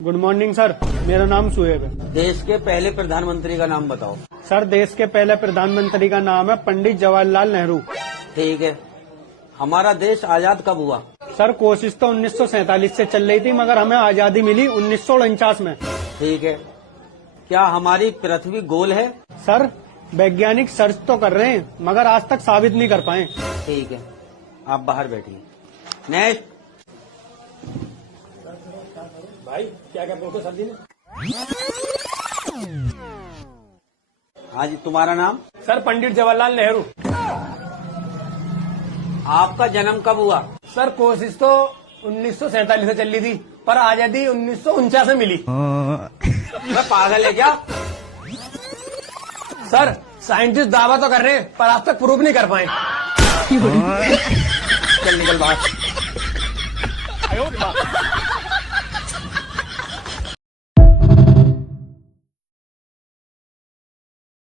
Good morning sir, मेरा नाम सुहेब है। देश के पहले प्रधानमंत्री का नाम बताओ। सर, देश के पहले प्रधानमंत्री का नाम है पंडित जवाहरलाल नेहरू। ठीक है। हमारा देश आजाद कब हुआ? सर, कोशिश तो 1947 से चल रही थी, मगर हमें आजादी मिली 1949 में। ठीक है। क्या हमारी पृथ्वी गोल है? सर, वैज्ञानिक सर्च तो कर रहे हैं, मगर आज तक साबित नहीं कर पाए। ठीक है, आप बाहर बैठिए। नेक्स्ट। भाई क्या क्या पूछो सर जी ने? हाँ जी, तुम्हारा नाम? सर, पंडित जवाहरलाल नेहरू। आपका जन्म कब हुआ? सर, कोशिश तो 1947 से चल रही थी, पर आजादी 1949 में मिली। मैं पागल है क्या? सर, साइंटिस्ट दावा तो कर रहे हैं, पर आज तक प्रूव नहीं कर पाए। चल निकल बाहर।